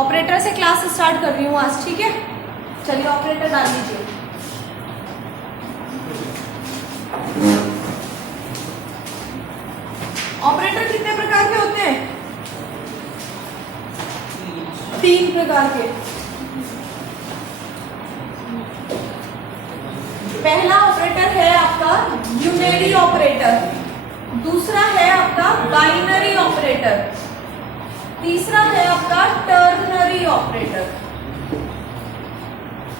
Operator से class start कर रही हूँ आज, ठीक है। चलिए ऑपरेटर डाल लीजिए। ऑपरेटर कितने प्रकार के होते हैं? 3 प्रकार के। पहला ऑपरेटर है आपका यूनरी ऑपरेटर, दूसरा है आपका बाइनरी ऑपरेटर, तीसरा है आपका टर्नरी ऑपरेटर।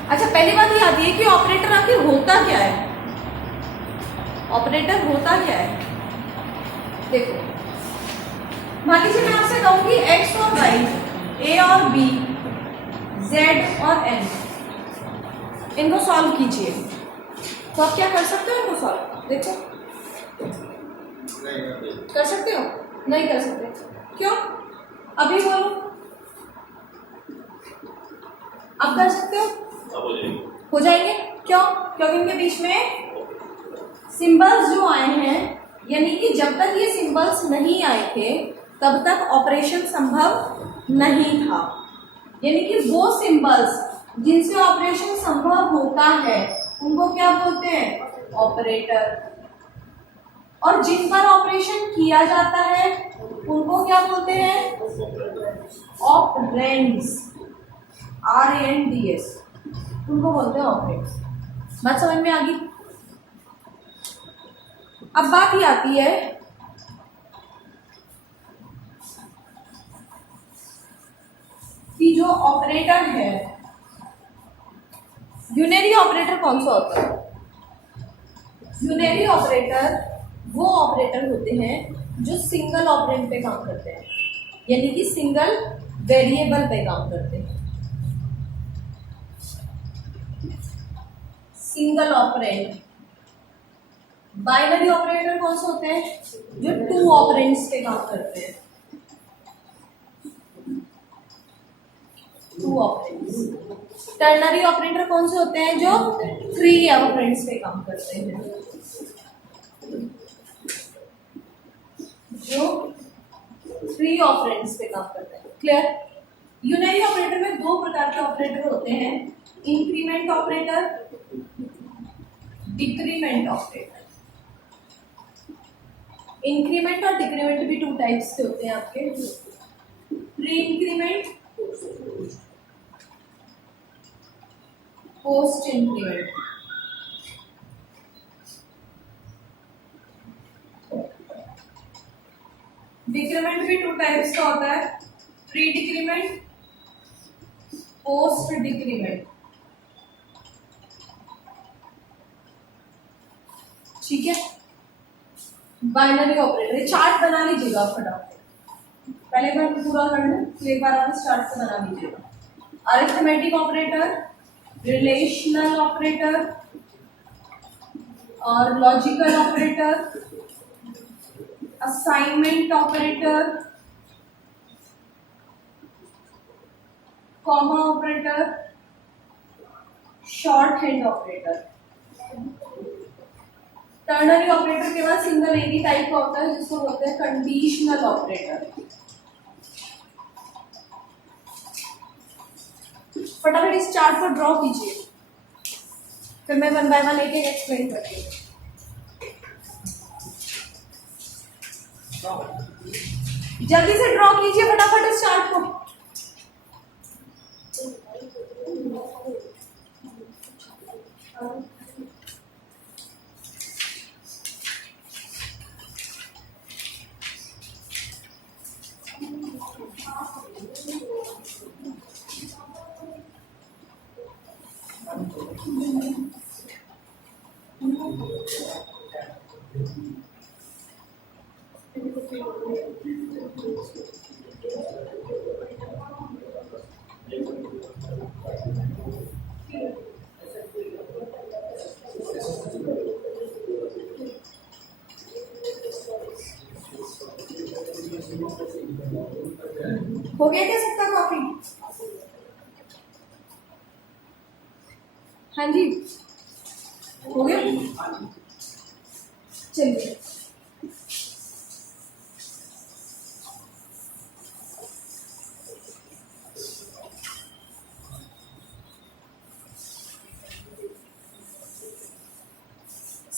अच्छा, पहली बात ये आती है कि ऑपरेटर आखिर होता क्या है? ऑपरेटर होता क्या है? देखो, मान लीजिए मैं आपसे कहूंगी एक्स और वाई, ए और बी, जेड और एन, इनको सॉल्व कीजिए। तो आप क्या कर सकते हो इनको सॉल्व? देखो, कर सकते हो? नहीं कर सकते। क्यों? अभी बोलो। आप कर सकते हो? हो जाएंगे। क्यों? क्योंकि इनके बीच में सिंबल्स जो आए हैं, यानी कि जब तक ये सिंबल्स नहीं आए थे तब तक ऑपरेशन संभव नहीं था। यानी कि वो सिंबल्स जिनसे ऑपरेशन संभव होता है उनको क्या बोलते हैं? ऑपरेटर। और जिन पर ऑपरेशन किया जाता है उनको क्या बोलते हैं? ऑपरेंड्स। RANDS, उनको बोलते हैं ऑपरेंड्स। बात समझ में आ गई? अब बात ये आती है कि जो ऑपरेटर है, यूनरी ऑपरेटर कौन सा होता है? यूनरी ऑपरेटर वो ऑपरेटर होते हैं जो सिंगल ऑपरेंड पे काम करते हैं, यानी कि सिंगल वेरिएबल पे काम करते हैं। Single operand. बाइनरी ऑपरेटर कौन से होते हैं? जो 2 ऑपरेंड्स पे काम करते हैं। 2 ऑपरेंड्स। टर्नरी ऑपरेटर कौन से होते हैं? जो 3 ऑपरेंड्स पे काम करते हैं। जो 3 ऑपरेंड्स पे काम करते हैं। क्लियर? यूनरी ऑपरेटर में 2 प्रकार के ऑपरेटर होते हैं, increment operator, decrement operator. Increment और डिक्रीमेंट भी 2 टाइप्स के होते हैं आपके, pre increment, post increment. Decrement भी 2 टाइप्स का होता है, प्री डिक्रीमेंट, पोस्ट डिक्रीमेंट। ठीक है। बाइनरी ऑपरेटर चार्ट बना लीजिएगा फटाफट, पहले बार पूरा कर लूं फिर एक बार आप चार्ट से बना लीजिएगा। अरिथमेटिक ऑपरेटर, रिलेशनल ऑपरेटर और logical operator, assignment operator, comma operator, short hand operator. Ternary operator के बाद सिंगल एक ही टाइप का होता है जिसको बोलते हैं कंडीशनल ऑपरेटर। फटाफट इस चार्ट को ड्रॉ कीजिए, फिर मैं 1 बाय 1 एक एक्सप्लेन करती हूँ। जल्दी से ड्रॉ कीजिए फटाफट इस चार्ट को। हो गया क्या सबका कॉपी? हाँ जी, हो गया। चलिए,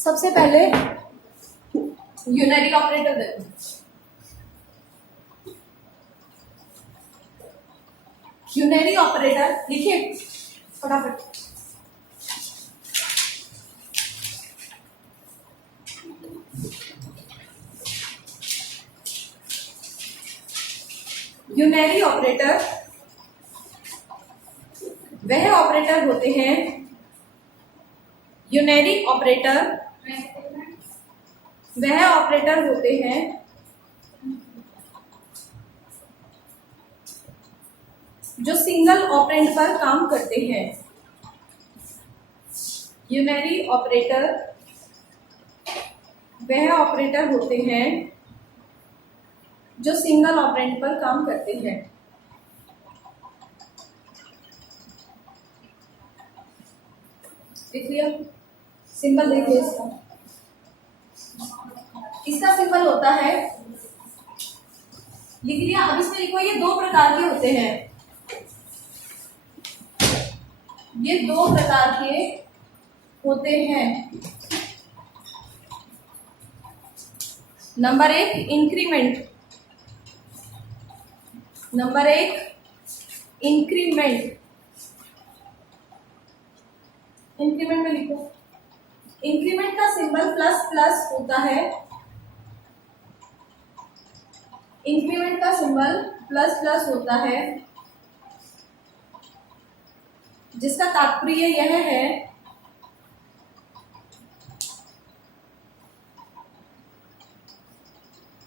सबसे पहले यूनरी ऑपरेटर देखो। यूनरी ऑपरेटर लिखिए फटाफट। यूनरी ऑपरेटर वह ऑपरेटर होते हैं, यूनरी ऑपरेटर वह ऑपरेटर होते हैं जो सिंगल ऑपरेंड पर काम करते हैं। यूनरी ऑपरेटर वह ऑपरेटर होते हैं जो सिंगल ऑपरेंड पर काम करते हैं। देख लिया, सिंबल देखिए इसका। इसका सिंबल होता है, लिख लिया। अब इसमें लिखो, ये दो प्रकार के होते हैं, ये दो प्रकार के होते हैं। नंबर एक इंक्रीमेंट, नंबर एक इंक्रीमेंट। इंक्रीमेंट में लिखो, इंक्रीमेंट का सिंबल प्लस प्लस होता है। इंक्रीमेंट का सिंबल प्लस प्लस होता है, जिसका तात्पर्य यह है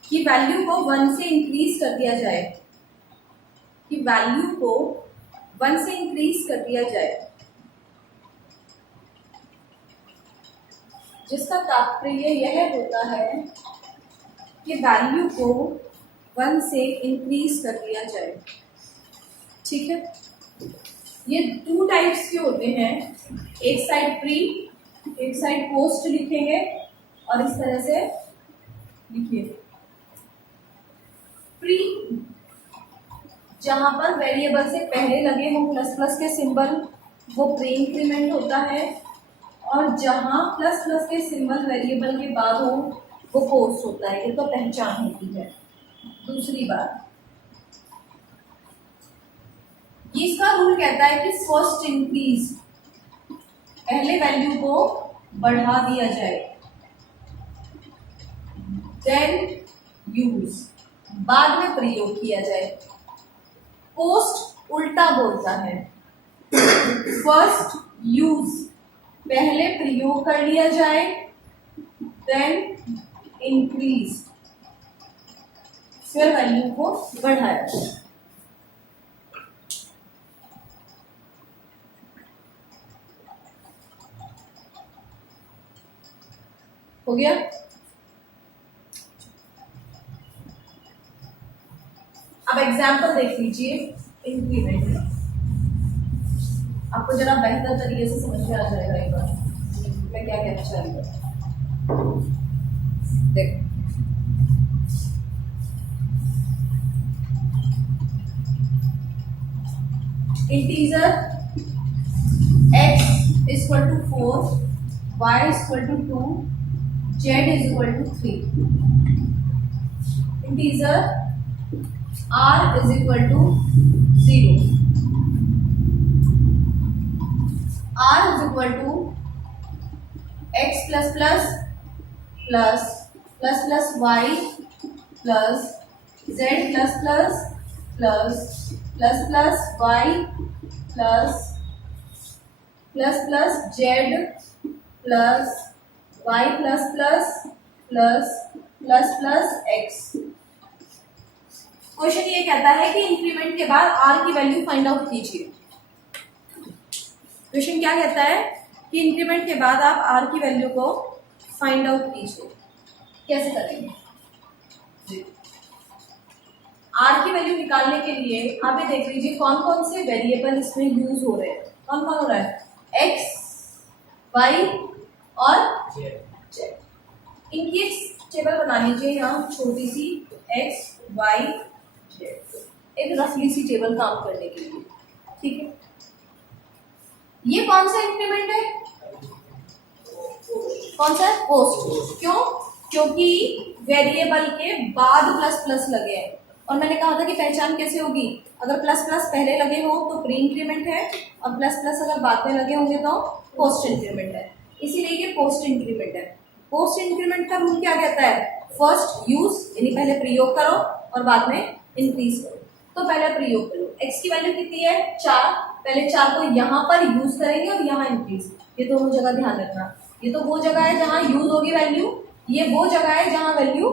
कि वैल्यू को 1 से इंक्रीज कर दिया जाए, कि वैल्यू को 1 से इंक्रीज कर दिया जाए, जिसका तात्पर्य यह होता है कि वैल्यू को 1 से इंक्रीज कर दिया जाए। ठीक है, ये 2 टाइप्स के होते हैं, एक साइड प्री, एक साइड पोस्ट लिखेंगे और इस तरह से लिखिए। प्री जहां पर वेरिएबल से पहले लगे हो प्लस प्लस के सिंबल, वो प्री इंक्रीमेंट होता है, और जहां प्लस प्लस के सिंबल वेरिएबल के बाद हो वो पोस्ट होता है। ये तो पहचान होती है। दूसरी बात, इसका रूल कहता है कि फर्स्ट इंक्रीज, पहले वैल्यू को बढ़ा दिया जाए, देन यूज, बाद में प्रयोग किया जाए। पोस्ट उल्टा बोलता है, फर्स्ट यूज, पहले प्रयोग कर लिया जाए, देन इंक्रीज, फिर वैल्यू को बढ़ाया जाए। हो गया? अब एग्जाम्पल देख लीजिए इंक्रीमेंट, आपको जरा बेहतर तरीके से समझ में आ जाएगा एक बार मैं क्या कहना चाह रही हूँ। देखो, integer x is equal to 4, y is equal to 2, z is equal to 3. Integer r is equal to 0. r is equal to x plus plus plus plus plus y plus z plus plus plus plus plus y plus plus plus z plus y plus plus plus plus plus x। Question ये कहता है कि increment के बाद r की value find out कीजिए। Question क्या कहता है कि इंक्रीमेंट के बाद आप r की वैल्यू को फाइंड आउट कीजिए। कैसे करेंगे? r की वैल्यू निकालने के लिए आप ये देख लीजिए कौन कौन से वेरिएबल इसमें यूज हो रहे हैं। कौन कौन हो रहा है? x, y और z। इनकी एक टेबल बना लीजिए, यहाँ छोटी सी x, y, z, एक रफली सी टेबल काम करने के लिए। ठीक है, ये कौन सा इंक्रीमेंट है? कौन सा है? पोस्ट। क्यों? क्योंकि वेरिएबल के बाद प्लस प्लस लगे हैं, और मैंने कहा था कि पहचान कैसे होगी, अगर प्लस प्लस पहले लगे हो तो प्री इंक्रीमेंट है, और प्लस प्लस अगर बाद में लगे होंगे तो पोस्ट इंक्रीमेंट है, इसीलिए ये पोस्ट इंक्रीमेंट है। पोस्ट इंक्रीमेंट का रूल क्या कहता है? फर्स्ट यूज, यानी पहले प्रयोग करो और बाद में इंक्रीज करो। तो पहले प्रयोग करो। एक्स की वैल्यू कितनी है? 4। पहले 4 को यहाँ पर यूज करेंगे और यहाँ इंक्रीज, ये दोनों जगह ध्यान रखना। ये तो वो जगह है जहाँ यूज होगी वैल्यू, ये वो जगह है जहाँ वैल्यू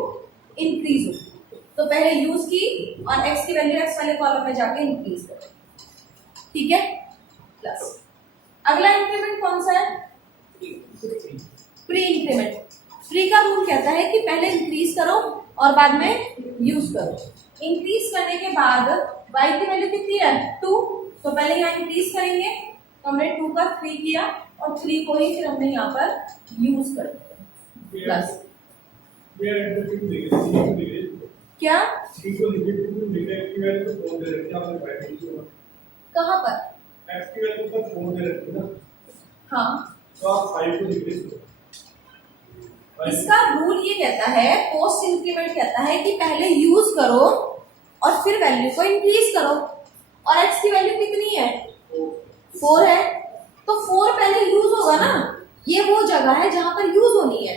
इंक्रीज होगी। तो पहले यूज की और एक्स की वैल्यू एक्स वाले कॉलम में जाके इंक्रीज करो, ठीक है? प्लस अगला इंक्रीमेंट कौन सा है? Pre increment. प्री का रूल कहता है कि पहले इंक्रीज करो और बाद में यूज करो। इंक्रीज करने के बाद y की वैल्यू कितनी है? 2। तो पहले यहाँ इंक्रीज करेंगे, तो हमने 2 का 3 किया और 3 को ही फिर हमने यहाँ पर यूज कर दिया। प्लस क्या कहाँ पर? हाँ, इसका रूल ये कहता है, पोस्ट इंक्रीमेंट कहता है कि पहले यूज करो और फिर वैल्यू को इंक्रीज करो। और एक्स की वैल्यू कितनी है? 4 है, तो 4 पहले यूज होगा ना, ये वो जगह है जहां पर यूज होनी है।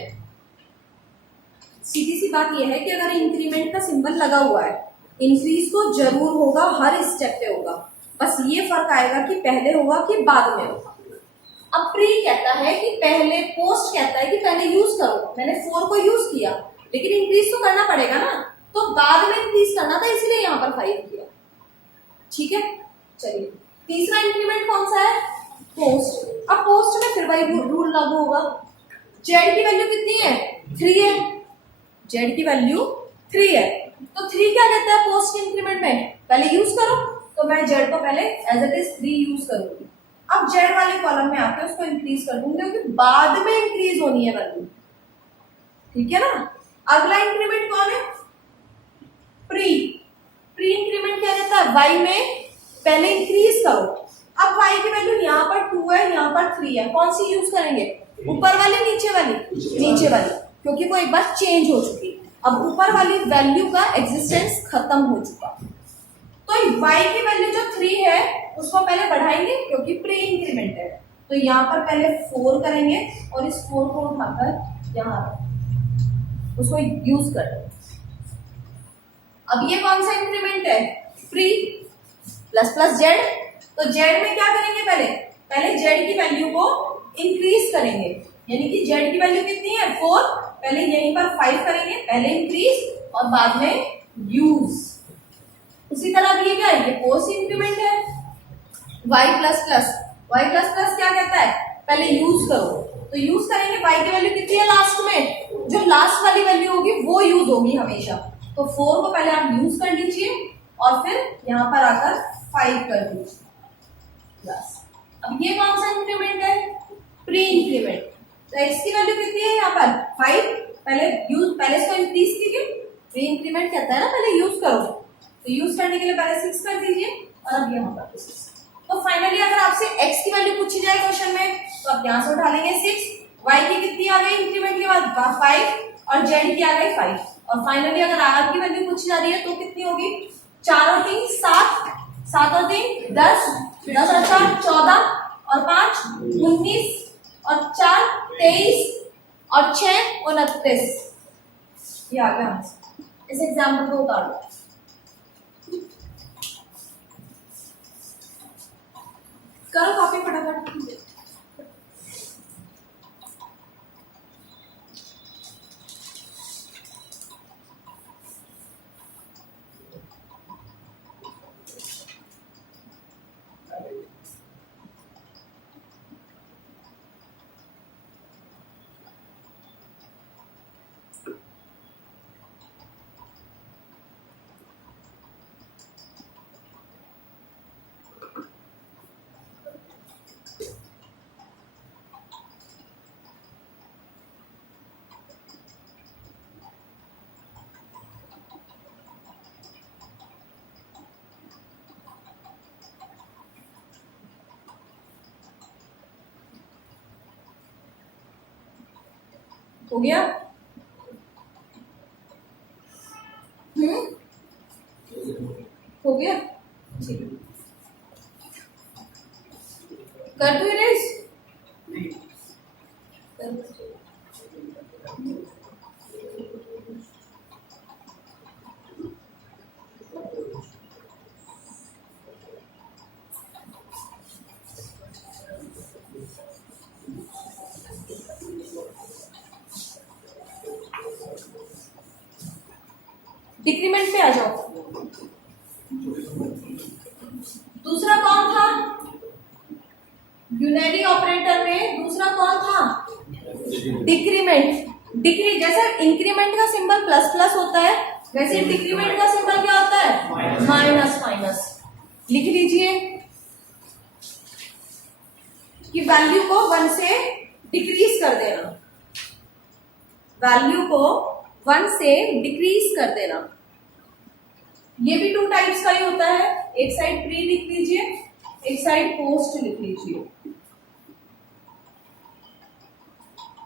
सीधी सी बात यह है कि अगर इंक्रीमेंट का सिंबल लगा हुआ है, इंक्रीज तो जरूर होगा, हर स्टेप पे होगा, बस ये फर्क आएगा कि पहले होगा कि बाद में होगा। अब प्री कहता है कि पहले, पोस्ट कहता है कि पहले यूज करो। मैंने 4 को यूज किया, लेकिन इंक्रीज तो करना पड़ेगा ना, तो बाद में इंक्रीज करना था, इसलिए यहाँ पर 5 किया, ठीक है? चलिए, तीसरा इंक्रीमेंट कौन सा है? पोस्ट। अब पोस्ट में फिर वही रूल लागू होगा। जेड की वैल्यू कितनी है? 3 है। जेड की वैल्यू 3 है, तो 3 क्या कहता है पोस्ट इंक्रीमेंट में? पहले यूज करो, तो मैं जेड को पहले एज इट इज 3 यूज करूंगी। अब जेड वाले कॉलम में आके उसको इंक्रीज कर दूंगी, क्योंकि बाद में इंक्रीज होनी है वैल्यू, ठीक है ना? अगला इंक्रीमेंट कौन है? प्री। प्री इंक्रीमेंट क्या कहता है? वाई में पहले इंक्रीज करो। अब वाई की वैल्यू यहाँ पर 2 है, यहाँ पर 3 है, कौन सी यूज करेंगे? ऊपर वाली, नीचे वाली? नीचे वाली, क्योंकि वो एक बार चेंज हो चुकी। अब ऊपर वाली वैल्यू का एग्जिस्टेंस खत्म हो चुका, तो y की वैल्यू जो 3 है उसको पहले बढ़ाएंगे, क्योंकि प्री इंक्रीमेंट है। तो यहाँ पर पहले 4 करेंगे और इस 4 को उठाकर यहाँ उसको यूज कर देंगे। अब ये कौन सा इंक्रीमेंट है? प्री। प्लस प्लस जेड, तो जेड में क्या करेंगे? पहले जेड की वैल्यू को इंक्रीज करेंगे, यानी कि जेड की वैल्यू कितनी है? 4। पहले यहीं पर 5 करेंगे, पहले इंक्रीज और बाद में यूज। उसी तरह अब ये क्या है? ये पोस्ट इंक्रीमेंट है। y plus plus, Y plus plus क्या कहता है? पहले यूज करो, तो यूज करेंगे। y की वैल्यू कितनी है लास्ट में? जो लास्ट वाली वैल्यू होगी वो यूज होगी हमेशा, तो 4 को पहले आप यूज कर लीजिए और फिर यहाँ पर आकर 5 कर दीजिए प्लस। अब ये कौन सा इंक्रीमेंट है? Pre increment. तो x की वैल्यू कितनी है यहाँ पर? 5। पहले इसको इंक्रीज कीजिए, प्री इंक्रीमेंट कहता है ना पहले यूज करो, तो यूज करने के लिए पहले 6 कर दीजिए और अब यहाँ पर 6। तो फाइनली अगर आपसे x की वैल्यू पूछी जाए क्वेश्चन में, तो आप यहाँ से उठा लेंगे 6, y की कितनी आ गई इंक्रीमेंट के बाद? 5, और z की आ गई 5, और फाइनली अगर r की वैल्यू पूछी जा रही है तो कितनी होगी? 4 और 3 7, 7 और 3 10, 10 और 4 14, और 5 19, और 4 23, और 6 29। ये आ गया आंसर। इस एग्जाम्पल को उतार लो। करो कॉपी फटाफट। हो गया? हो गया? कर दो इरेज? डिक्रीमेंट पे आ जाओ। दूसरा कौन था? यूनरी ऑपरेटर में दूसरा कौन था? डिक्रीमेंट। डिक्री जैसे इंक्रीमेंट का सिंबल प्लस प्लस होता है, वैसे डिक्रीमेंट का सिंबल क्या होता है? Minus minus. लिख लीजिए कि वैल्यू को 1 से डिक्रीज कर देना, वैल्यू को 1 से डिक्रीज कर देना। ये भी 2 टाइप्स का ही होता है, एक साइड प्री लिख लीजिए, एक साइड पोस्ट लिख लीजिए।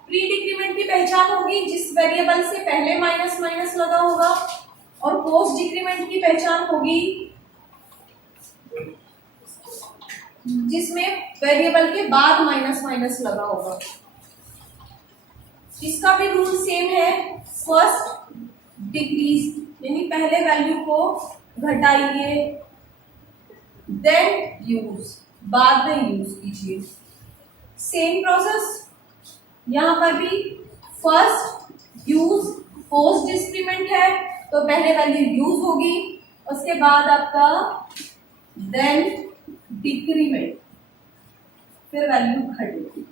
प्री डिक्रीमेंट की पहचान होगी जिस वेरिएबल से पहले माइनस माइनस लगा होगा, और पोस्ट डिक्रीमेंट की पहचान होगी जिसमें वेरिएबल के बाद माइनस माइनस लगा होगा। इसका भी रूल सेम है, फर्स्ट डिक्रीज, यानी पहले वैल्यू को घटाइए देन यूज, बाद में यूज कीजिए। सेम प्रोसेस यहां पर भी, फर्स्ट यूज पोस्ट डिक्रीमेंट है तो पहले वैल्यू यूज होगी, उसके बाद आपका देन डिक्रीमेंट, फिर वैल्यू घटेगी।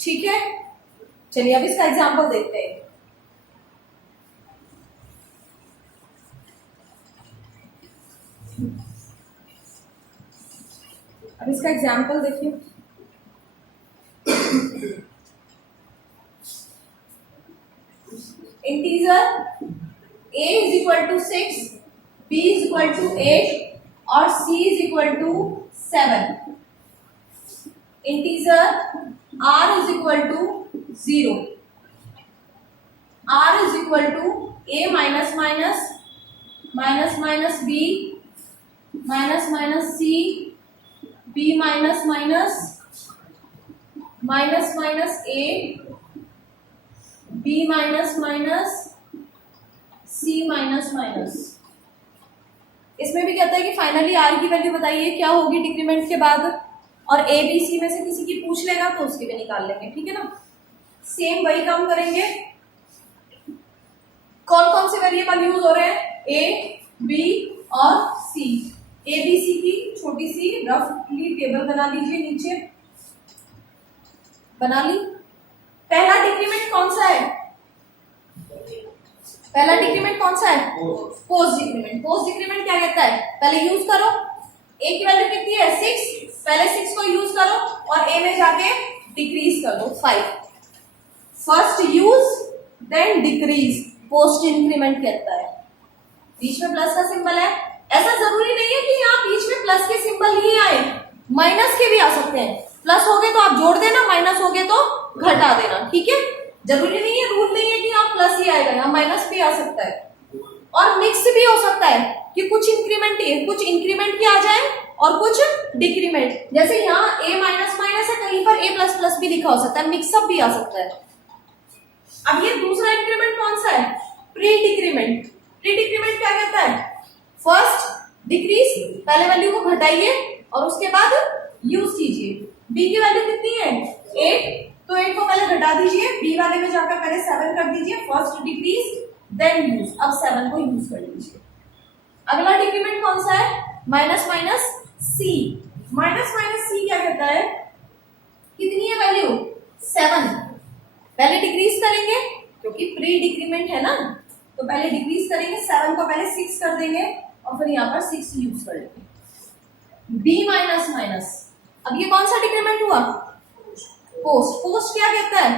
ठीक है, चलिए अब इसका एग्जांपल देखते हैं। अब इसका एग्जांपल देखिए। Integer a is equal to 6, b is equal to 8 और c is equal to 7। Integer r is equal to 0, r is equal to a minus minus minus minus b minus minus c, b minus minus minus minus a, b minus minus c minus minus. इसमें भी कहता है कि finally r की value बताइए क्या होगी decrement के बाद, और a b c में से किसी की पूछ लेगा तो उसकी भी निकाल लेंगे। ठीक है ना, सेम वही काम करेंगे। कौन कौन से वेरिएबल यूज हो रहे हैं? a b और c। a b c की छोटी सी रफली टेबल बना लीजिए, नीचे बना ली। पहला डिक्रीमेंट कौन सा है? पहला डिक्रीमेंट कौन सा है? Post decrement. पोस्ट डिक्रीमेंट क्या कहता है? पहले यूज करो, a की वैल्यू कितनी है? 6, पहले 6 को यूज करो और a में जाके डिक्रीज कर दो 5। First use then decrease, post increment कहता है। बीच में प्लस का सिंबल है, ऐसा जरूरी नहीं है कि यहाँ बीच में प्लस के सिंबल ही आए, माइनस के भी आ सकते हैं। प्लस हो गए तो आप जोड़ देना, माइनस हो गए तो घटा देना। ठीक है, जरूरी नहीं है, रूल नहीं है कि आप प्लस ही आएगा, यहाँ माइनस भी आ सकता है। और मिक्स भी हो सकता है कि कुछ इंक्रीमेंट की आ जाए और कुछ डिक्रीमेंट। जैसे यहाँ a माइनस माइनस है, कहीं पर a प्लस प्लस भी लिखा हो सकता है, मिक्सअप भी आ सकता है। अब ये दूसरा इंक्रीमेंट कौन सा है? Pre decrement. प्री डिक्रीमेंट क्या कहता है? फर्स्ट डिक्रीज, पहले वैल्यू को घटाइए और उसके बाद यूज कीजिए। b की वैल्यू कितनी है? 8, तो 8 को पहले घटा दीजिए, b वाले में जाकर पहले 7 कर दीजिए। फर्स्ट डिक्रीज देन यूज, अब 7 को यूज कर लीजिए। अगला डिक्रीमेंट कौन सा है? Minus minus c। Minus minus c क्या कहता है? कितनी है वैल्यू? 7। पहले डिक्रीज करेंगे क्योंकि प्री डिक्रीमेंट है ना, तो पहले डिक्रीज करेंगे, 7 को पहले 6 कर देंगे और फिर यहाँ पर 6 यूज कर लेंगे। b माइनस माइनस, अब ये कौन सा डिक्रीमेंट हुआ? पोस्ट। पोस्ट क्या कहता है?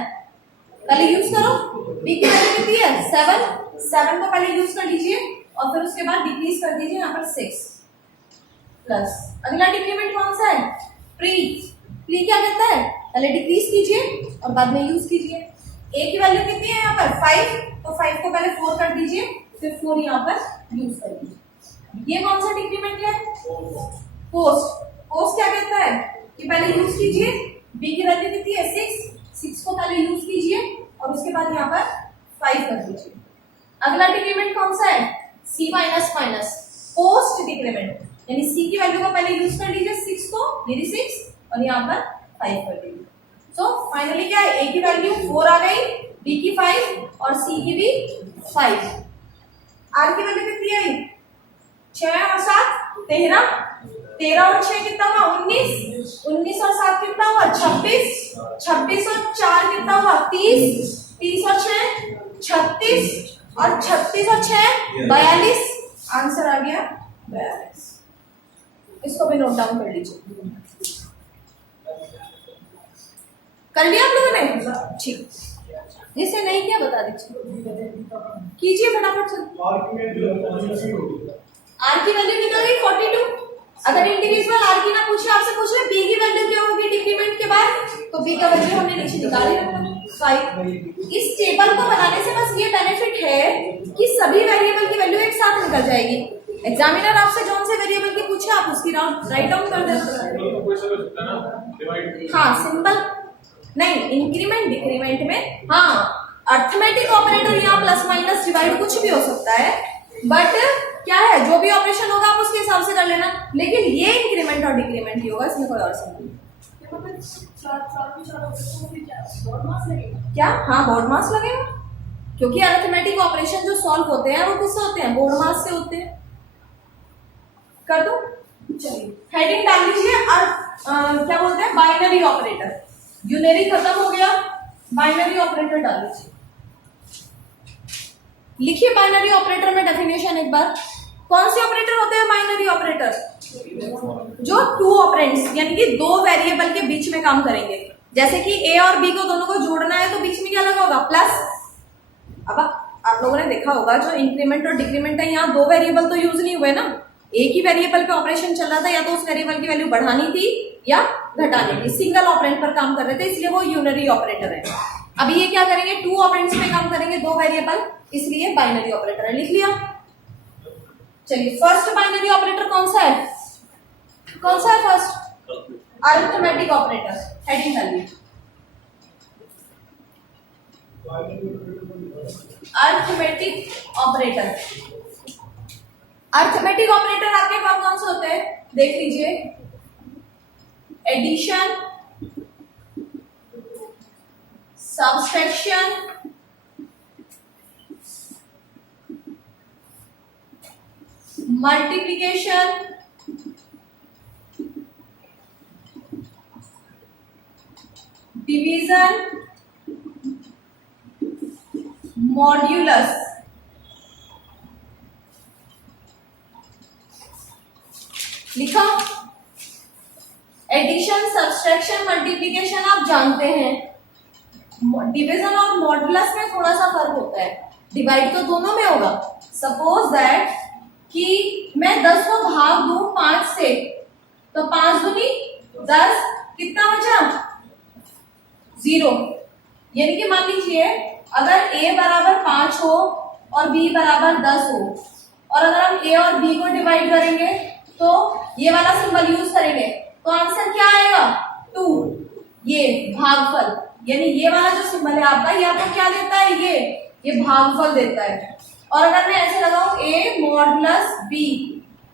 पहले यूज करो, b की वैल्यू कितनी है? 7 को पहले यूज कर लीजिए और फिर उसके बाद डिक्रीज कर दीजिए, यहाँ पर 6 प्लस। अगला डिक्रीमेंट कौन सा है? प्री। प्री क्या कहता है? पहले डिक्रीज कीजिए और बाद में यूज कीजिए। ए की वैल्यू कितनी है यहाँ पर 5, तो 5 को पहले 4 कर दीजिए, फिर 4 यहाँ पर यूज कर दीजिए। ये कौन सा डिक्रीमेंट है? पोस्ट। पोस्ट क्या कहता है कि पहले यूज कीजिए, बी की वैल्यू कितनी है 6 को पहले यूज कीजिए और उसके बाद यहाँ पर 5 कर दीजिए। अगला डिक्रीमेंट कौन सा है? सी माइनस माइनस, पोस्ट डिक्रीमेंट, यानी सी की वैल्यू को पहले यूज कर लीजिए 6 को, मेरी 6 और यहाँ पर 5 कर दीजिए। सो फाइनली क्या है, ए की वैल्यू 4 आ गई, बी की 5 और सी की भी 5। आर की वैल्यू कितनी आई? 6 और 7 13, 13 और 6 कितना हुआ 19, 19 और 7 कितना हुआ 26, 26 और 4 कितना हुआ 30, 30 और 6 36 और 36 और 6 42। आंसर आ गया 42। इसको भी नोट डाउन कर लीजिए। कर लिया आप लोगों ने? ठीक, जिसे नहीं किया बता दीजिए, कीजिए फटाफट से। आर की वैल्यू निकल गई 42। अगर इंडिविजुअल आर की ना पूछे, आपसे पूछ रहे बी की वैल्यू क्या होगी डिक्रीमेंट के बाद, तो बी का वैल्यू हमने नीचे निकाल लिया 5। इस टेबल को बनाने से बस ये बेनिफिट है कि सभी वेरिएबल की वैल्यू एक साथ निकल जाएगी। एग्जामिनर आपसे जौन से वेरिएबल की पूछे आप उसकी राइट डाउन कर देते। हाँ सिंपल नहीं, इंक्रीमेंट डिक्रीमेंट में हाँ अर्थमेटिक ऑपरेटर या प्लस माइनस डिवाइड कुछ भी हो सकता है, बट क्या है जो भी ऑपरेशन होगा आप उसके हिसाब से कर लेना, लेकिन ये इंक्रीमेंट और डिक्रीमेंट ही होगा, इसमें कोई और सिंबल क्या? हाँ बोर्ड मास लगेगा, क्योंकि अर्थमेटिक ऑपरेशन जो सॉल्व होते हैं वो किससे होते हैं? बोर्ड मास से होते हैं। कर दो, चलिए हेडिंग डाल लीजिए। और क्या बोलते हैं बाइनरी ऑपरेटर, यूनरी खत्म हो गया, बाइनरी ऑपरेटर डाल लीजिए। लिखिए बाइनरी ऑपरेटर में डेफिनेशन एक बार। कौन से ऑपरेटर होते हैं बाइनरी ऑपरेटर? जो 2 ऑपरेंड्स यानी कि 2 वेरिएबल के बीच में काम करेंगे। जैसे कि ए और बी को दोनों को जोड़ना है तो बीच में क्या लगा होगा? प्लस। अब आप लोगों ने देखा होगा जो इंक्रीमेंट और डिक्रीमेंट है, यहाँ 2 वेरिएबल तो यूज नहीं हुए ना, एक ही वेरिएबल पे ऑपरेशन चल रहा था, या तो उस वेरिएबल की वैल्यू बढ़ानी थी या घटानी थी, सिंगल ऑपरेंड पर काम कर रहे थे, इसलिए वो यूनरी ऑपरेटर है। अभी ये क्या करेंगे 2 ऑपरेंड्स पे काम करेंगे, 2 वेरिएबल, इसलिए बाइनरी ऑपरेटर है। लिख लिया? चलिए फर्स्ट बाइनरी ऑपरेटर कौन सा है? कौन सा है फर्स्ट? Arithmetic operator. हेडिंग डालिए अरिथमेटिक ऑपरेटर। अरिथमेटिक ऑपरेटर आपके कौन कौन से होते हैं देख लीजिए। Addition, subtraction, multiplication, division, modulus. लिखा? एडिशन, सब्सट्रैक्शन, मल्टीप्लिकेशन आप जानते हैं। डिवीजन और मॉड्यूलस में थोड़ा सा फर्क होता है, डिवाइड तो दोनों में होगा। सपोज दैट कि मैं 10 को भाग दूं 5 से, तो 5 दूनी 10, कितना बचा? 0। यानी कि मान लीजिए अगर a बराबर 5 हो और b बराबर 10 हो, और अगर हम a और b को डिवाइड करेंगे तो ये वाला सिंबल यूज करेंगे, तो आंसर क्या आएगा? 2। ये भागफल, यानी ये वाला जो सिंबल है आपका, ये आपको क्या देता है? ये भागफल देता है। और अगर मैं ऐसे लगाऊं a मॉडुलस b,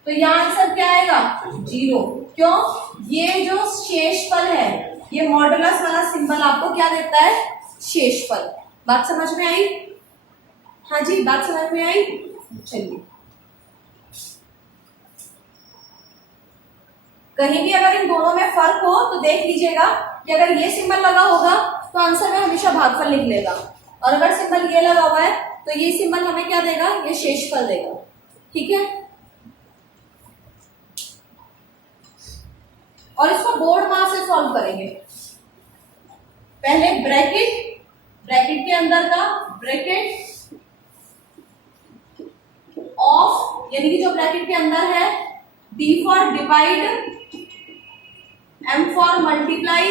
तो यहाँ आंसर क्या आएगा? 0। क्यों? ये जो शेषफल है, ये मॉडुलस वाला सिंबल आपको क्या देता है? शेषफल। बात समझ में आई? हाँ जी, बात समझ में आई? चलिए, कहीं भी अगर इन दोनों में फर्क हो तो देख लीजिएगा कि अगर ये सिंबल लगा होगा तो आंसर में हमेशा भागफल लिख लेगा, और अगर सिंबल ये लगा हुआ है तो ये सिंबल हमें क्या देगा? ये शेषफल देगा। ठीक है, और इसको बोर्ड मास से सॉल्व करेंगे। पहले ब्रैकेट, ब्रैकेट के अंदर का ब्रैकेट ऑफ, यानी कि जो ब्रैकेट के अंदर है, D for divide, M for multiply,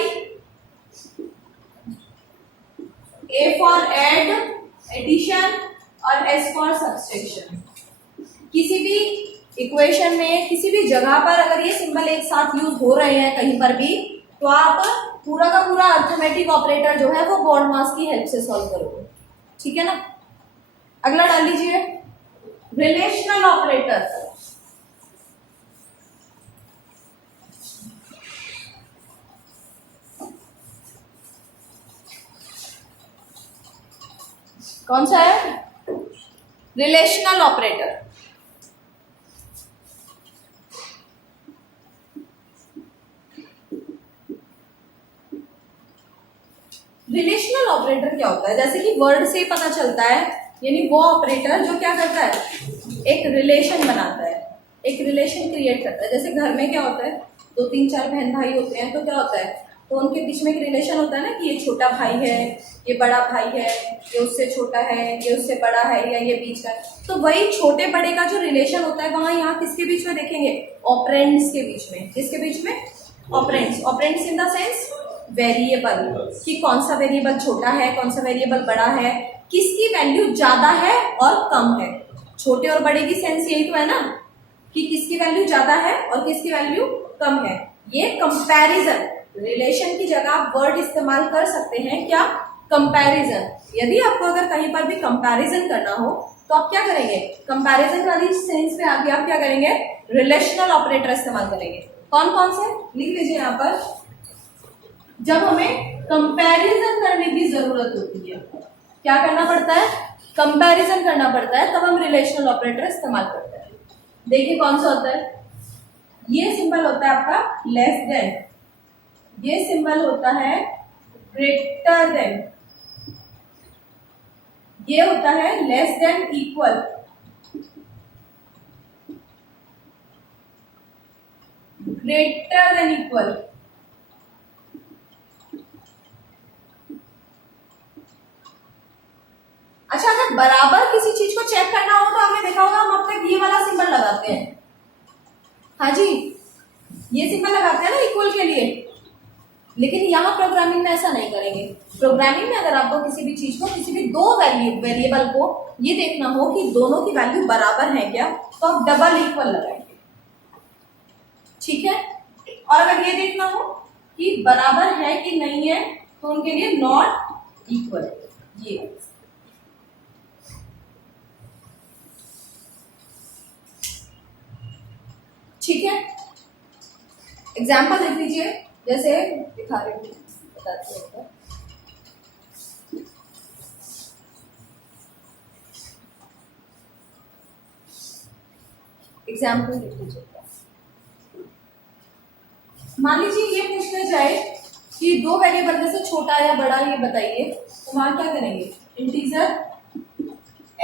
A for add, addition, और S फॉर सब्सट्रैक्शन। किसी भी इक्वेशन में किसी भी जगह पर अगर ये सिंबल एक साथ यूज हो रहे हैं कहीं पर भी, तो आप पूरा का पूरा अर्थमेटिक ऑपरेटर जो है वो बॉड मास की हेल्प से सॉल्व करोगे। ठीक है ना। अगला डाल लीजिए रिलेशनल ऑपरेटर। कौन सा है? Relational operator. रिलेशनल ऑपरेटर क्या होता है? जैसे कि वर्ड से पता चलता है, यानी वो ऑपरेटर जो क्या करता है, एक रिलेशन बनाता है, एक रिलेशन क्रिएट करता है। जैसे घर में क्या होता है, 2 3 4 बहन भाई होते हैं, तो क्या होता है, तो उनके बीच में एक रिलेशन होता है ना, कि ये छोटा भाई है, ये बड़ा भाई है, ये उससे छोटा है, ये उससे बड़ा है, या ये बीच का। तो वही छोटे बड़े का जो रिलेशन होता है, वहां यहाँ किसके बीच में देखेंगे? ऑपरेंड्स के बीच में। किसके बीच में? Operands. Operands in the sense variable, कि कौन सा वेरिएबल छोटा है, कौन सा वेरिएबल बड़ा है, किसकी वैल्यू ज्यादा है और कम है। छोटे और बड़े की सेंस यही तो है ना, कि किसकी वैल्यू ज्यादा है और किसकी वैल्यू कम है। ये कंपैरिजन, रिलेशन की जगह आप वर्ड इस्तेमाल कर सकते हैं, क्या? कंपैरिजन। यदि आपको अगर कहीं पर भी कंपैरिजन करना हो तो आप क्या करेंगे? कंपैरिजन वाली सेंस में आके आप क्या करेंगे? रिलेशनल ऑपरेटर इस्तेमाल करेंगे। कौन कौन से लिख लीजिए यहाँ पर। जब हमें कंपैरिजन करने की जरूरत होती है, क्या करना पड़ता है? कंपैरिजन करना पड़ता है, तब हम रिलेशनल ऑपरेटर इस्तेमाल करते हैं। देखिए कौन सा होता है। ये सिंबल होता है आपका लेस देन, ये सिंबल होता है ग्रेटर देन, ये होता है less than equal, greater than equal. अच्छा, अगर बराबर किसी चीज को चेक करना हो तो आपने देखा होगा हम अब तक ये वाला सिंबल लगाते हैं। हाँ जी, ये सिंबल लगाते हैं ना इक्वल के लिए, लेकिन यहाँ प्रोग्रामिंग में ऐसा नहीं करेंगे। प्रोग्रामिंग में अगर आपको किसी भी चीज को, किसी भी दो वेरिएबल को ये देखना हो कि दोनों की वैल्यू बराबर है क्या, तो आप डबल इक्वल लगाएंगे। ठीक है। और अगर ये देखना हो कि बराबर है कि नहीं है, तो उनके लिए नॉट इक्वल। ये ठीक है। एग्जाम्पल देख लीजिए, जैसे दिखा रही हूँ, बताती हूँ। एग्जाम्पल देख लीजिए। मान लीजिए ये पूछना जाए कि दो वेरिएबल में से छोटा या बड़ा ये बताइए, तो वहां क्या करेंगे? इंटीजर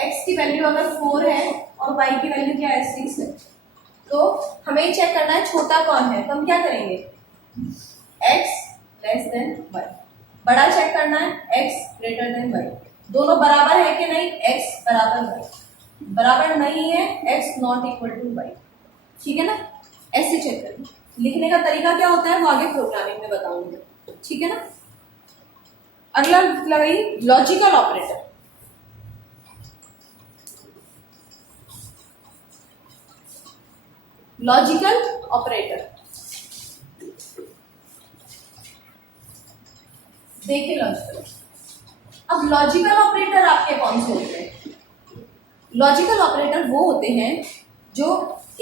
x की वैल्यू अगर 4 है और y की वैल्यू क्या है? 6 है, तो हमें चेक करना है छोटा कौन है, तो हम क्या करेंगे? x less than y। बड़ा चेक करना है, x ग्रेटर देन y। दोनों बराबर है कि नहीं? x बराबर y। बराबर नहीं है, x not equal to y। ठीक है ना। ऐसे चेक करें। लिखने का तरीका क्या होता है वो आगे प्रोग्रामिंग में बताऊंगी। ठीक है ना। अगला लगाइए लॉजिकल ऑपरेटर। लॉजिकल ऑपरेटर देखिए लॉजिकल। अब लॉजिकल ऑपरेटर आपके कौन से होते हैं? लॉजिकल ऑपरेटर वो होते हैं जो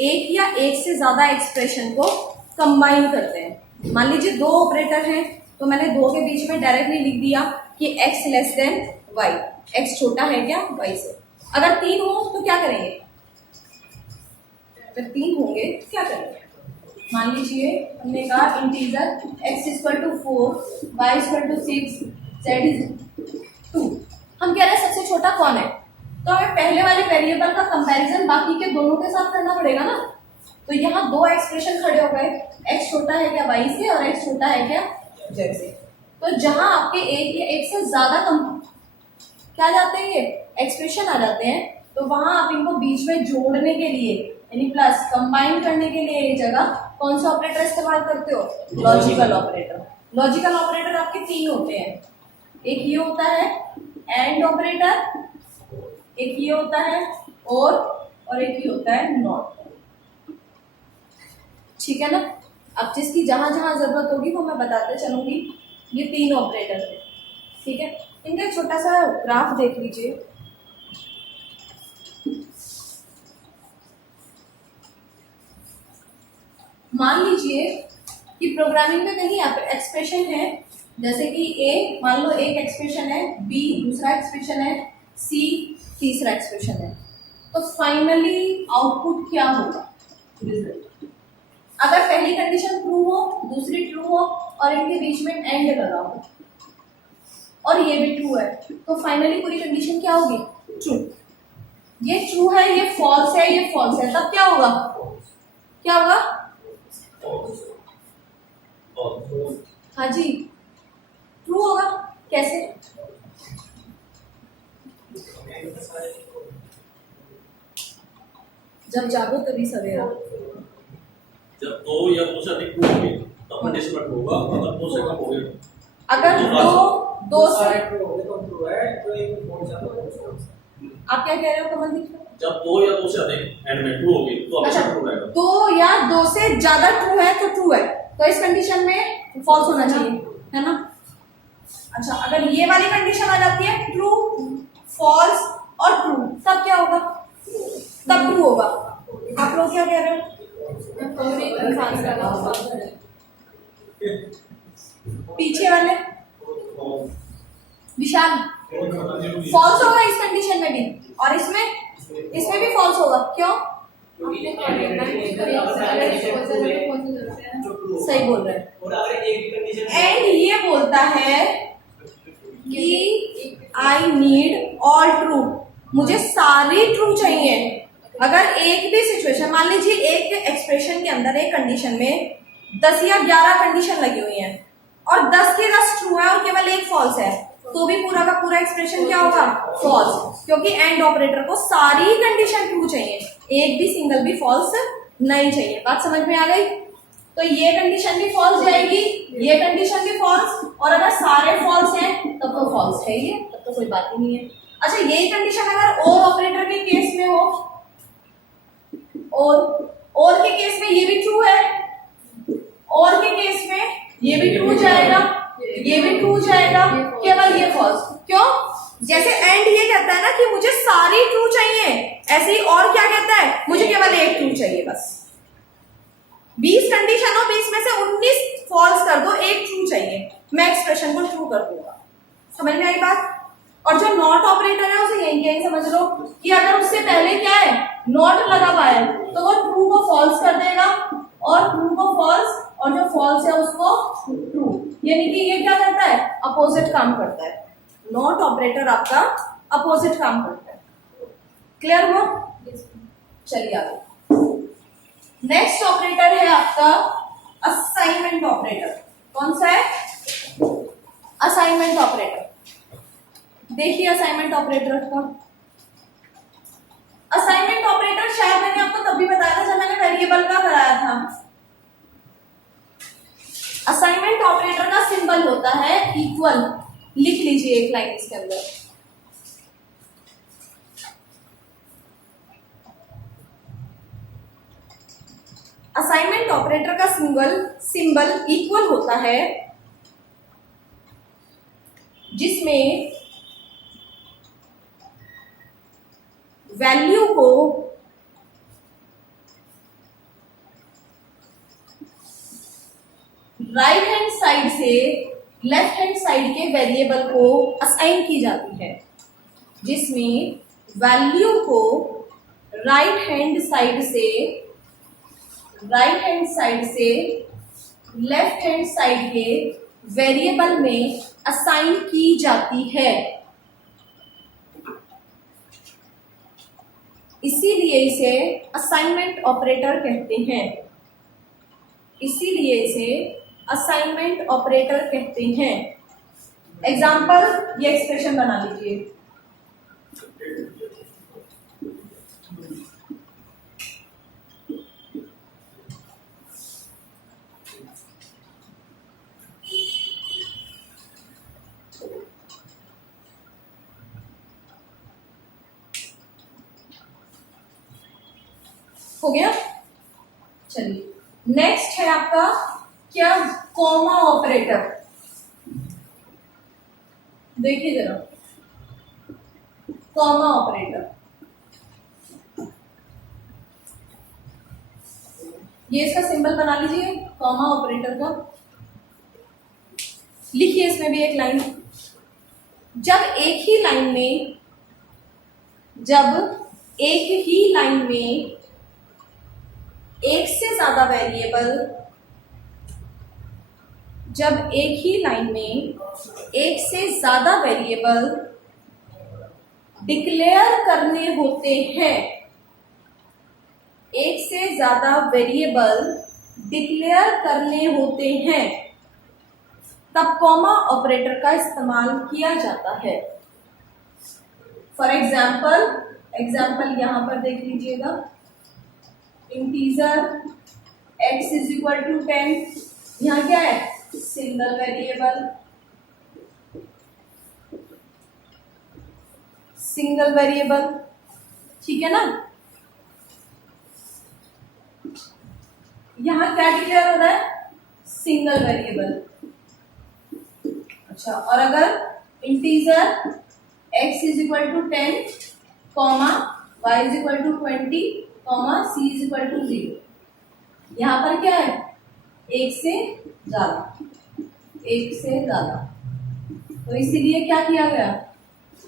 एक या एक से ज्यादा एक्सप्रेशन को कंबाइन करते हैं। मान लीजिए दो ऑपरेटर हैं, तो मैंने दो के बीच में डायरेक्टली लिख दिया कि x less than y। x छोटा है क्या y से? अगर 3 हो तो क्या करेंगे? अगर 3 होंगे क्या करेंगे? मान लीजिए हमने कहा integer x equal to 4, y equal to 6, z is 2। हम कह रहे हैं सबसे छोटा कौन है, तो हमें पहले वाले वेरिएबल का कंपैरिजन बाकी के दोनों के साथ करना पड़ेगा ना। तो यहाँ दो एक्सप्रेशन खड़े हो गए, x छोटा है क्या y से और x छोटा है क्या z से। तो जहां आपके एक या एक से ज्यादा क्या जाते हैं, ये एक्सप्रेशन आ जाते हैं, तो वहां आप इनको बीच में जोड़ने के लिए यानी प्लस कंबाइन करने के लिए ये जगह कौन सा ऑपरेटर इस्तेमाल करते हो? Logical operator. लॉजिकल ऑपरेटर आपके तीन होते हैं, एक ये होता है एंड ऑपरेटर, एक ये होता है और एक ये होता है नॉट। ठीक है ना। अब जिसकी जहां जहां जरूरत होगी वो मैं बताते चलूंगी। ये तीन ऑपरेटर है, ठीक है। इनका एक छोटा सा ग्राफ देख लीजिए। मान लीजिए कि प्रोग्रामिंग में कहीं एक्सप्रेशन है, जैसे कि ए मान लो एक एक्सप्रेशन है, बी दूसरा एक्सप्रेशन है, सी तीसरा एक्सप्रेशन है, तो फाइनली आउटपुट क्या होगा? रिजल्ट। अगर पहली कंडीशन ट्रू हो, दूसरी ट्रू हो और इनके बीच में एंड लगा हो और ये भी ट्रू है, तो फाइनली पूरी कंडीशन क्या होगी? ट्रू। ये ट्रू है, ये फॉल्स है, ये फॉल्स है, तब क्या होगा? क्या होगा? हाँ जी, ट्रू होगा। कैसे? जब जागो तभी सवेरा। जब दो या दो से अधिक ट्रू होंगे तब कंडीशन ट्रू होगा, अगर दो से कम होंगे, अगर दो से ट्रू होंगे तो ट्रू है, तो एक फॉल्स है। आप क्या कह रहे हो कमलदीप? जब दो या दो से अधिक एंड में ट्रू होगी तो अच्छा, ट्रू रहेगा। दो या दो से ज्यादा ट्रू है तो ट्रू है, तो इस कंडीशन में फॉल्स होना चाहिए, है ना। अच्छा, अगर ये वाली कंडीशन आ जाती है ट्रू, फॉल्स और ट्रू, तब क्या होगा? तब ट्रू होगा। आप लोग क्या कह रहे हो? पीछे वाले विशाल, फॉल्स होगा इस कंडीशन में भी और इसमें भी फॉल्स होगा। क्यों? सही बोल रहे हैं। एंड ये बोलता है कि आई नीड ऑल ट्रू, मुझे सारी ट्रू चाहिए। अगर एक भी सिचुएशन, मान लीजिए एक एक्सप्रेशन के अंदर एक कंडीशन में 10 या 11 कंडीशन लगी हुई हैं और 10 के 10 ट्रू है और केवल एक फॉल्स है, तो भी पूरा का पूरा एक्सप्रेशन क्या होगा? फॉल्स, क्योंकि एंड ऑपरेटर को सारी कंडीशन ट्रू चाहिए, एक भी सिंगल भी फॉल्स नहीं चाहिए। बात समझ में आ गई? तो ये कंडीशन भी फॉल्स जाएगी, ये कंडीशन भी फॉल्स, और अगर सारे फॉल्स हैं तब तो फॉल्स है ये, तब तो कोई बात ही नहीं है। अच्छा, यही कंडीशन अगर और ऑपरेटर के केस में हो, और के केस में ये भी ट्रू है, और के केस में ये भी ट्रू जाएगा, ये भी ट्रू जाएगा, केवल ये फॉल्स। क्यों? जैसे एंड ये कहता है ना कि मुझे सारी ट्रू चाहिए, ऐसे ही और क्या कहता है? मुझे केवल एक ट्रू चाहिए बस। 20 कंडीशन हो, 20 में से 19 फॉल्स कर दो, एक ट्रू चाहिए, मैं एक्सप्रेशन को ट्रू कर दूंगा। समझ में आई बात? और जो नॉट ऑपरेटर है उसे यही समझ लो कि अगर उससे पहले क्या है? नॉट लगा हुआ है, तो वो ट्रू को फॉल्स कर देगा और ट्रू को फॉल्स, और जो फॉल्स है उसको ट्रू। यानी कि ये क्या करता है? अपोजिट काम करता है। नॉट ऑपरेटर आपका अपोजिट काम करता है। क्लियर हुआ? चलिए आगे। नेक्स्ट ऑपरेटर है आपका असाइनमेंट ऑपरेटर। कौन सा है? Assignment operator. देखिए असाइनमेंट ऑपरेटर का, असाइनमेंट ऑपरेटर शायद मैंने आपको तब भी बताया था जब मैंने वेरिएबल का कराया था। असाइनमेंट ऑपरेटर का सिंबल होता है इक्वल। लिख लीजिए एक लाइन इसके अंदर। असाइनमेंट ऑपरेटर का सिंबल इक्वल होता है, जिसमें वैल्यू को राइट हैंड साइड से लेफ्ट हैंड साइड के वेरिएबल को असाइन की जाती है, जिसमें वैल्यू को राइट हैंड साइड से लेफ्ट हैंड साइड के वेरिएबल में असाइन की जाती है। इसीलिए इसे असाइनमेंट ऑपरेटर कहते हैं। इसीलिए इसे असाइनमेंट ऑपरेटर कहते हैं। एग्जाम्पल, ये एक्सप्रेशन बना लीजिए। हो गया। चलिए नेक्स्ट है आपका क्या, कॉमा ऑपरेटर। देखिए जरा, कॉमा ऑपरेटर, ये इसका सिंबल बना लीजिए कॉमा ऑपरेटर का। लिखिए इसमें भी एक लाइन। जब एक ही लाइन में एक से ज्यादा वेरिएबल, जब एक ही लाइन में एक से ज्यादा वेरिएबल डिक्लेयर करने होते हैं, एक से ज्यादा वेरिएबल डिक्लेयर करने होते हैं, तब कॉमा ऑपरेटर का इस्तेमाल किया जाता है। फॉर एग्जाम्पल यहां पर देख लीजिएगा, integer x is equal to 10, यहां क्या है, सिंगल वेरिएबल, ठीक है ना। यहां क्या डिक्लेयर हो रहा है, सिंगल वेरिएबल। अच्छा, और अगर integer x is equal to 10, comma y is equal to 20, comma c is equal to 0, यहां पर क्या है, एक से ज्यादा, तो इसीलिए क्या किया गया,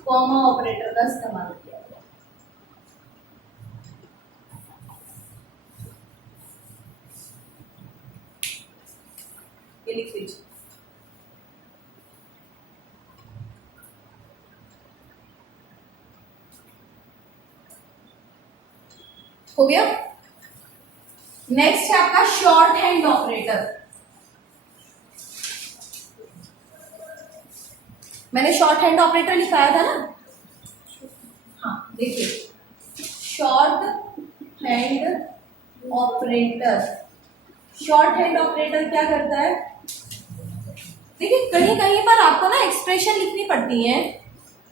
कॉमा ऑपरेटर का इस्तेमाल किया गया। ये लिख लीजिए। हो गया। नेक्स्ट है आपका शॉर्ट हैंड ऑपरेटर। मैंने शॉर्ट हैंड ऑपरेटर लिखाया था ना, हाँ देखिए, short hand operator, short hand operator क्या करता है, देखिए कहीं कहीं पर आपको ना एक्सप्रेशन लिखनी पड़ती है,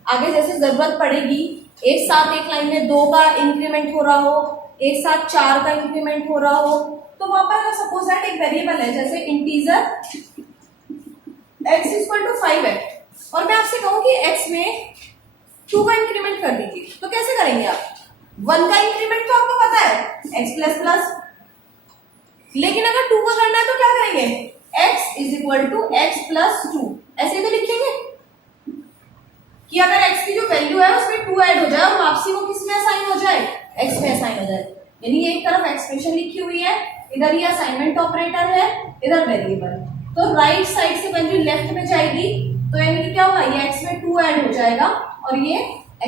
आगे जैसे जरूरत पड़ेगी, एक साथ एक लाइन में 2 का इंक्रीमेंट हो रहा हो, एक साथ 4 का इंक्रीमेंट हो रहा हो, तो वहां पर सपोज दैट एक वेरिएबल है जैसे इंटीजर x इक्वल टू 5 है, और मैं आपसे कहूं कि x में 2 का इंक्रीमेंट कर दीजिए, तो कैसे करेंगे आप, 1 का इंक्रीमेंट तो आपको पता है x प्लस प्लस, लेकिन अगर 2 का करना है तो क्या करेंगे, x is equal to x plus 2, ऐसे तो लिखेंगे कि अगर x की जो वैल्यू है उसमें 2 ऐड हो जाए और वापसी वो किस में असाइन हो जाए, x में असाइन हो जाए। यानी एक तरफ एक्सप्रेशन लिखी हुई है, इधर ये असाइनमेंट ऑपरेटर है, इधर वेरिएबल, तो राइट साइड से वैल्यू लेफ्ट में जाएगी, तो यानी कि क्या होगा, ये x में 2 ऐड हो जाएगा और ये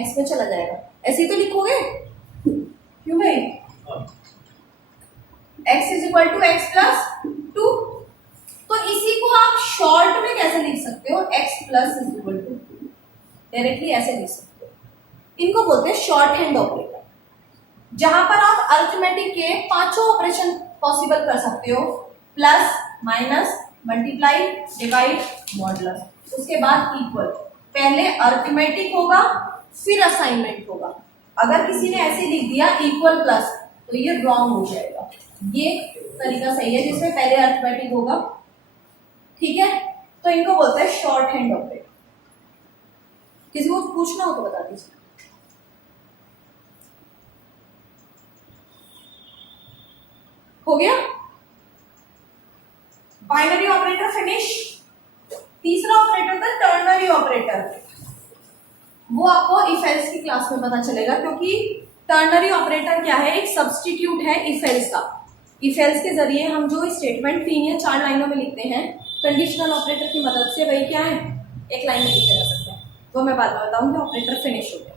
x में चला जाएगा। ऐसे ही तो लिखोगे, क्यों भाई, x is equal to x plus 2, तो इसी को आप शॉर्ट में कैसे लिख सकते हो, x plus is equal to, directly ऐसे लिख सकते हो। इनको बोलते हैं शॉर्ट हैंड ऑपरेटर, जहां पर आप अरिथमेटिक के 5 ऑपरेशन पॉसिबल कर सकते हो, plus, minus, multiply, divide, modulus, उसके बाद इक्वल। पहले अरिथमेटिक होगा फिर असाइनमेंट होगा। अगर किसी ने ऐसे लिख दिया इक्वल प्लस, तो ये रॉन्ग हो जाएगा। ये तरीका सही है जिसमें पहले अरिथमेटिक होगा, ठीक है, तो इनको बोलते हैं शॉर्ट हैंड ऑपरेटर। किसी को पूछना हो तो बता दीजिए। हो गया, बाइनरी ऑपरेटर फिनिश। तीसरा ऑपरेटर था टर्नरी ऑपरेटर, वो आपको इफ एल्स की क्लास में पता चलेगा, क्योंकि टर्नरी ऑपरेटर क्या है, एक सब्स्टिट्यूट है इफ एल्स का। इफ एल्स के जरिए हम जो स्टेटमेंट 3 या 4 लाइनों में लिखते हैं कंडीशनल ऑपरेटर की मदद से, वही क्या है, एक लाइन में लिखे जा सकते हैं। वो मैं बाद में बताऊंगी। ऑपरेटर फिनिश हो गया।